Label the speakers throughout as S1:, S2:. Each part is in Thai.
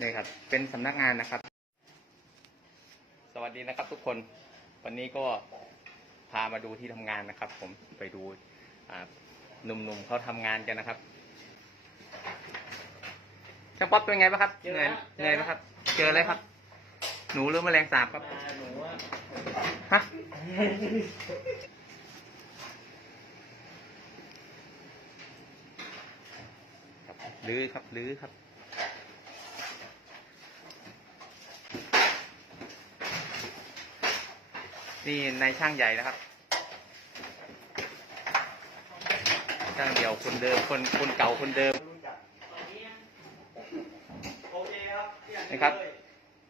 S1: นี่ครับ เป็นสำนักงานนะครับ สวัสดีนะครับ ทุกคน วันนี้ก็พามาดูที่ทำงานนะครับ ผมไปดูอ่าหนุ่มๆเขาทำงานกันนะครับช่างป๊อปเป็นไงบ้างครับ
S2: เจอ
S1: เหนื่อย
S2: แล้ว
S1: เหนื่อยไหมครับ เจออะไรครับ หนูหรือแมลงสาบครับ
S2: มาหนูว่า
S1: ฮะครับลื้อครับลื้อครับ นี่นายช่างใหญ่นะครับ ช่างเดี่ยวคนเดิมคนคนเก่าคนเดิมนะครับ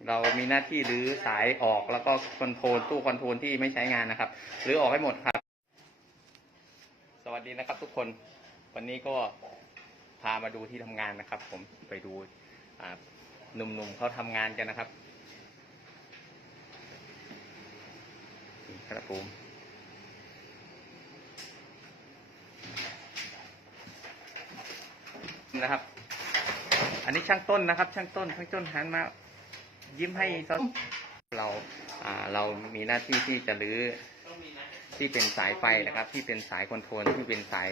S1: เรามีหน้าที่รื้อสายออกแล้วก็คอนโทรลตู้คอนโทรลที่ไม่ใช้งานนะครับรื้อออกให้หมดครับ สวัสดีนะครับทุกคนวันนี้ก็พามาดูที่ทำงานนะครับ ผมไปดูหนุ่มๆเขาทำงานกันนะครับ ครับผมนะครับ อันนี้ช่างต้นนะครับ ช่างต้นช่างต้นหันมา ยิ้มให้ซะเราอ่าเรามีหน้าที่ที่จะรื้อที่เป็นสายไฟนะครับ ที่เป็นสายคอนโทรลที่เป็นสาย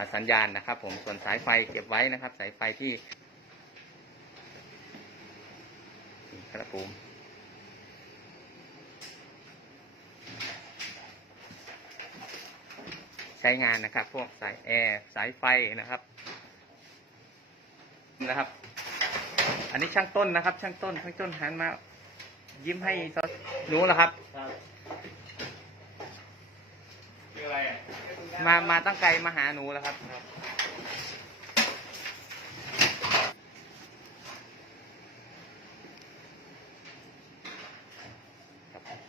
S1: าสัญญาณนะครับ ผมส่วนสายไฟเก็บไว้นะครับ สายไฟที่นี่ครับผม ช้งานนะครับ พวกสายแอร์สายไฟนะครับนะครับ อันนี้ช่างต้นนะครับ ช่างต้นช่างต้นหันมา ยิ้มให้ซะรู้แล้วครับ
S2: ครับ
S3: คืออะไรอะ
S1: มามาตั้งไกลมาหาหนูแล้วครับครับ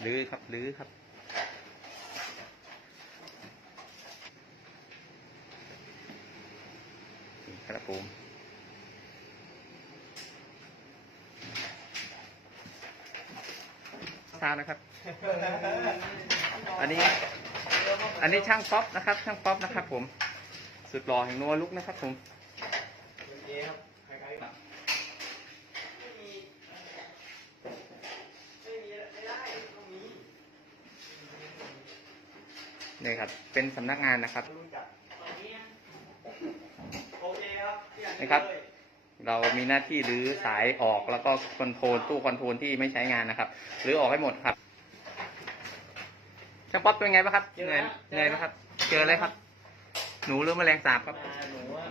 S1: ลื้อครับลื้อครับ ครับผมทานะครับ อันนี้ อันนี้ช่างป๊อปนะครับ ช่างป๊อปนะครับ ผม สุดหล่อแห่งนัวลุกนะครับ ผม
S2: เคครับคล้ายๆแบบไม่มีไม่มีไม่ได้ต้องมี
S1: นี่ครับ เป็นสำนักงานนะครับ
S2: รู้จักตอนนี้โอเคครับที่อยาก
S1: นะครับ
S2: เลย
S1: เรามีหน้าที่รื้อสายออกแล้วก็คอนโทรลตู้คอนโทรลที่ไม่ใช้งานนะครับรื้อออกให้หมดครับช่างป๊อปเป็นไงบ้างครับเหนื่อยเหนื่อยไหมครับ เจออะไรครับ หนูหรือแมลงสาบครับ
S2: มาหนูว่า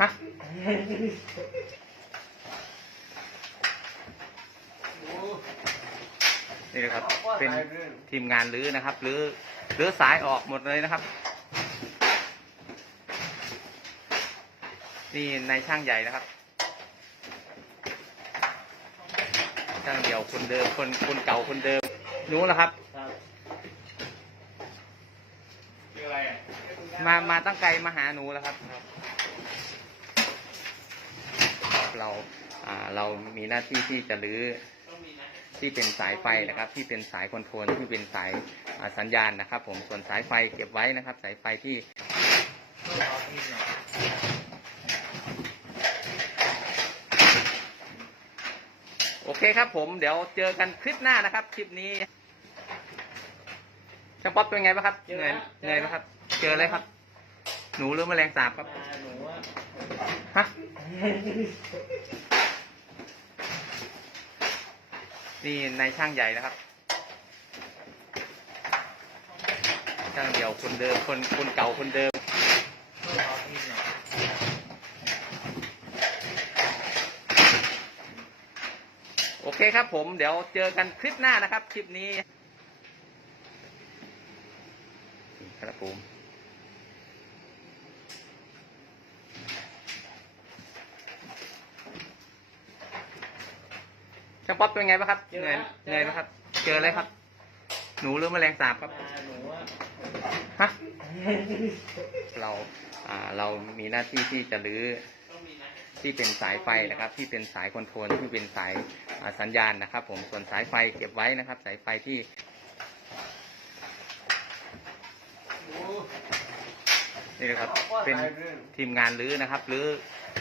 S1: ฮะ
S2: หนู
S1: นี่นะครับ เป็นทีมงานรื้อนะครับรื้อรื้อสายออกหมดเลยนะครับ นี่นายช่างใหญ่นะครับ ช่างเดี่ยวคนเดิมคนคนเก่าคนเดิมรู้แล้วครับ
S2: ครับ
S3: คืออะไรอะ
S1: มามาตั้งไกลมาหาหนูแล้วครับ เราอ่าเรามีหน้าที่ที่จะรื้อ
S2: ต้องมีนะ
S1: ที่เป็นสายไฟนะครับ ที่เป็นสายคอนโทรลที่เป็นสายอ่าสัญญาณนะครับ ผมส่วนสายไฟเก็บไว้นะครับ สายไฟที่
S2: ต้องรอที่หน่อย
S1: โอ เคครับผมเดี๋ยวเจอกันคลิปหน้านะครับ คลิปนี้ช่างป๊อปเป็นไงบ้างครับเหนื่อยเหนื่อยไหมครับ เจออะไรครับ หนูหรือแมลงสาบครับ
S2: มาหนูว่า
S1: ฮะนี่นายช่างใหญ่นะครับ ช่างเดี่ยวคนเดิมคนคนเก่าคนเดิม
S2: ต้องรอที่หน่อย
S1: โอเคครับผมเดี๋ยวเจอกันคลิปหน้านะครับ คลิปนี้ครับผมช่างป๊อปเป็นไงบ้างครับเหนื่อยเหนื่อยไหมครับ เจออะไรครับ หนูหรือแมลงสาบครับ
S2: มาหนูว่า
S1: ฮะเราอ่าเรามีหน้าที่ที่จะรื้อ
S2: ต้องมีนะ
S1: ที่เป็นสายไฟนะครับ ที่เป็นสายคอนโทรลที่เป็นสายสัญญาณนะครับ ผมส่วนสายไฟเก็บไว้นะครับ สายไฟที่
S2: นี่
S1: นะครับเป็นทีมงานรื้อนะครับรื้อ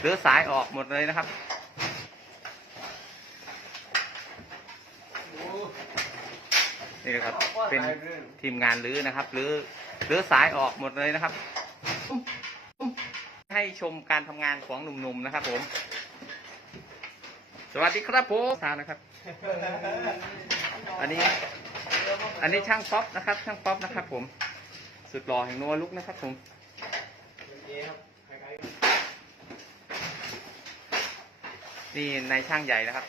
S1: รื้อสายออกหมดเลยนะครับนี่นะครับเป็นทีมงานรื้อนะครับรื้อรื้อสายออกหมดเลยนะครับ ให้ชมการทำงานของหนุ่มๆนะครับผม สวัสดีครับผมทานนะครับ อันนี้ อันนี้ช่างป๊อปนะครับ ช่างป๊อปนะครับ ผม สุดหล่อแห่งนัวลุกนะครับผม
S2: นี่
S1: นายช่างใหญ่นะครับ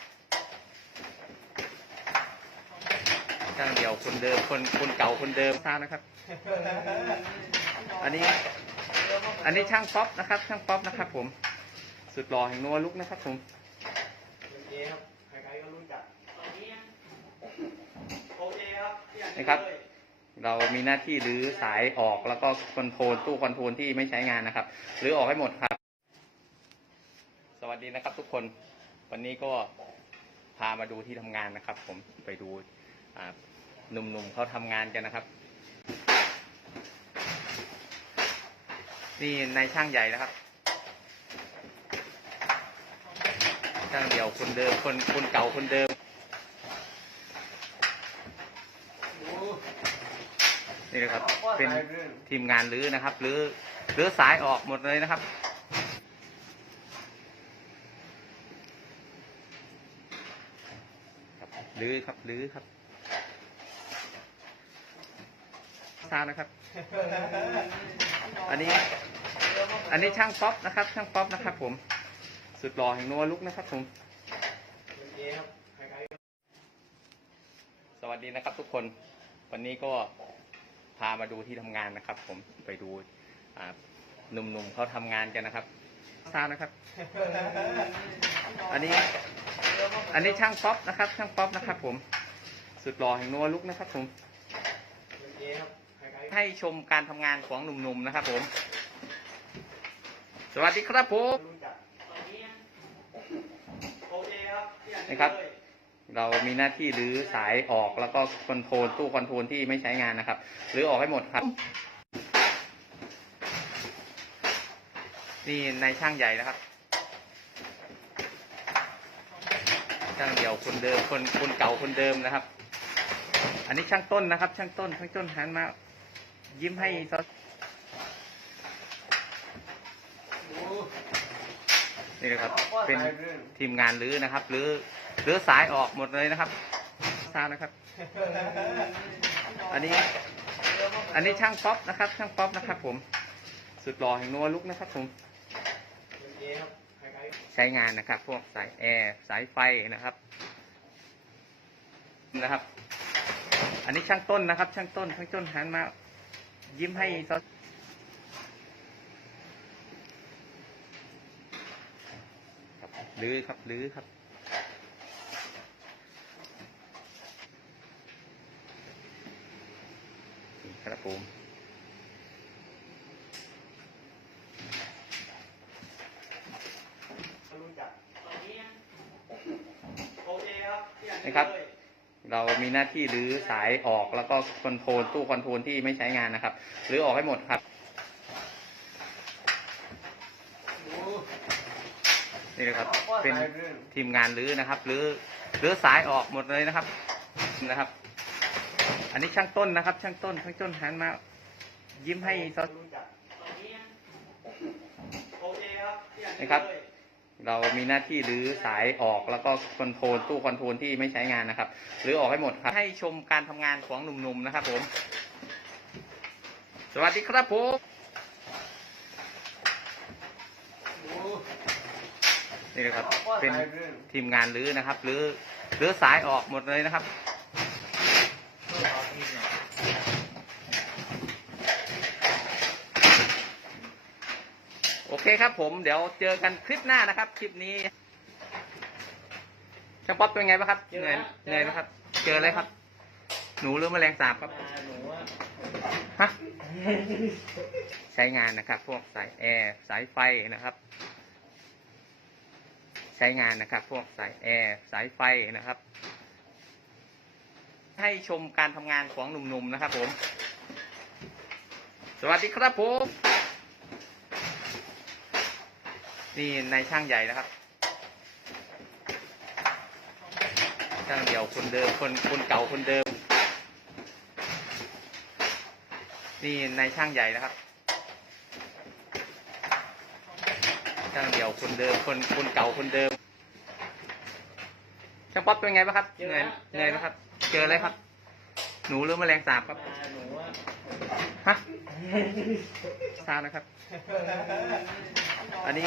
S1: ช่างเดี่ยวคนเดิมคนคนเก่าคนเดิมทานะครับ อันนี้ อันนี้ช่างป๊อปนะครับ ช่างป๊อปนะครับ ผม สุดหล่อแห่งนัวลุกนะครับ ผม
S2: เอครับคล้ายๆก็รู้จักโอเคครับพี่อั
S1: นะครับ เรามีหน้าที่รื้อสายออกแล้วก็คอนโทรลตู้คอนโทรลที่ไม่ใช้งานนะครับรื้อออกให้หมดครับ สวัสดีนะครับ ทุกคน วันนี้ก็พามาดูที่ทำงานนะครับ ผมไปดูอ่าหนุ่มๆเขาทำงานกันนะครับ นี่นายช่างใหญ่นะครับ ช่างเดี่ยวคนเดิมคนคนเก่าคนเดิมนี่นะครับเป็นทีมงานรื้อนะครับรื้อรื้อสายออกหมดเลยนะครับรื้อครับรื้อครับทรานะครับ อันนี้ อันนี้ช่างป๊อปนะครับ ช่างป๊อปนะครับ ผม สุดหล่อแห่งนัวลุกนะครับผมสวัสดีนะครับทุกคน วันนี้ก็พามาดูที่ทำงานนะครับ ผมไปดูหนุ่มๆเขาทำงานกันนะครับทราบนะครับ อันนี้ อันนี้ช่างป๊อปนะครับ ช่างป๊อปนะครับ ผม สุดหล่อแห่งนัวลุกนะครับผม
S2: เอครับคล้ายๆกัน
S1: ให้ชมการทำงานของหนุ่มๆนะครับผม สวัสดีครับผม
S2: รู้จักโอเคครับพี่อั
S1: นะครับ เรามีหน้าที่รื้อสายออกแล้วก็คอนโทรลตู้คอนโทรลที่ไม่ใช้งานนะครับรื้อออกให้หมดครับ นี่นายช่างใหญ่นะครับ ช่างเดี่ยวคนเดิมคนคนเก่าคนเดิมนะครับ อันนี้ช่างต้นนะครับ ช่างต้นช่างต้นหันมา ยิ้มให้ซะนี่นะครับ เป็นทีมงานรื้อนะครับรื้อรื้อสายออกหมดเลยนะครับทราบนะครับ อันนี้ อันนี้ช่างป๊อปนะครับ ช่างป๊อปนะครับ ผม สุดหล่อแห่งนัวลุกนะครับ ผม
S2: เอครับคล้ายๆกัน
S1: ใช้งานนะครับ พวกสายแอร์สายไฟนะครับนะครับ อันนี้ช่างต้นนะครับ ช่างต้นช่างต้นหันมา ยิ้มให้ซะครับลื้อครับลื้อครับ ครับผม
S2: รู้จักโอเคครับพี่อั
S1: นะครับ เรามีหน้าที่รื้อสายออกแล้วก็คอนโทรลตู้คอนโทรลที่ไม่ใช้งานนะครับรื้อออกให้หมดครับนี่นะครับเป็นทีมงานรื้อนะครับรื้อรื้อสายออกหมดเลยนะครับนะครับ อันนี้ช่างต้นนะครับ ช่างต้นช่างต้นหันมา ยิ้มให้ซะ
S2: รู้จักโอเคครับพี่อั
S1: นะครับ เรามีหน้าที่รื้อสายออกแล้วก็คอนโทรลตู้คอนโทรลที่ไม่ใช้งานนะครับหรือออกให้หมดครับให้ชมการทำงานของหนุ่มๆนะครับผม สวัสดีครับผมนี่นะครับเป็นทีมงานรื้อนะครับรื้อรื้อสายออกหมดเลยนะครับ เคครับผมเดี๋ยวเจอกันคลิปหน้านะครับ คลิปนี้ช่างป๊อปเป็นไงบ้างครับเหนื่อยเหนื่อยไหมครับ เจออะไรครับ หนูหรือแมลงสาบครับ
S2: หนูว่า
S1: ฮะใช้งานนะครับ พวกสายแอร์สายไฟนะครับ ใช้งานนะครับ พวกสายแอร์สายไฟนะครับ ให้ชมการทำงานของหนุ่มๆนะครับผม สวัสดีครับผม นี่ในช่างใหญ่นะครับ ช่างเดี่ยวคนเดิมคนคนเก่าคนเดิม นี่ในช่างใหญ่นะครับ ช่างเดี่ยวคนเดิมคนคนเก่าคนเดิม ช่างป๊อปเป็นไงบ้างครับเหนื่อยนื่อยไหมครับ เจออะไรครับ หนูหรือแมลงสาบครับ ฮะซานะครับ อันนี้